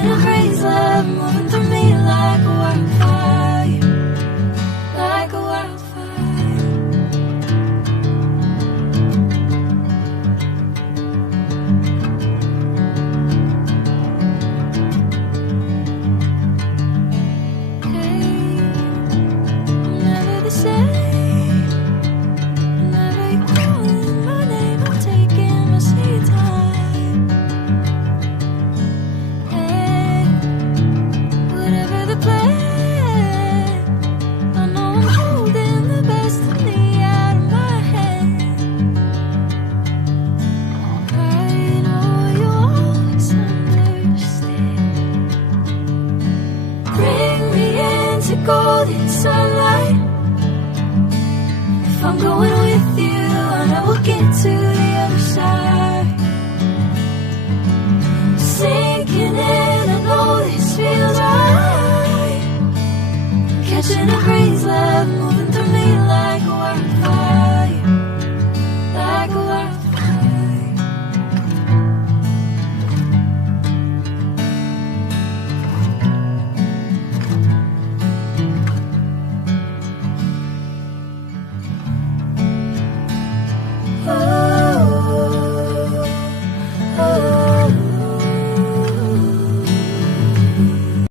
in a craze love, moving through me like a wildfire, like a wildfire. Hey, I'm never the same. Whenever you're calling my name, I'm taking my sweet time. Hey, whatever the plan, I know I'm holding the best of me out of my hand. I know you always understand. Bring me into golden sunlight. If I'm going with you, I know we'll get to the other side. Sinking in, I know this feels right.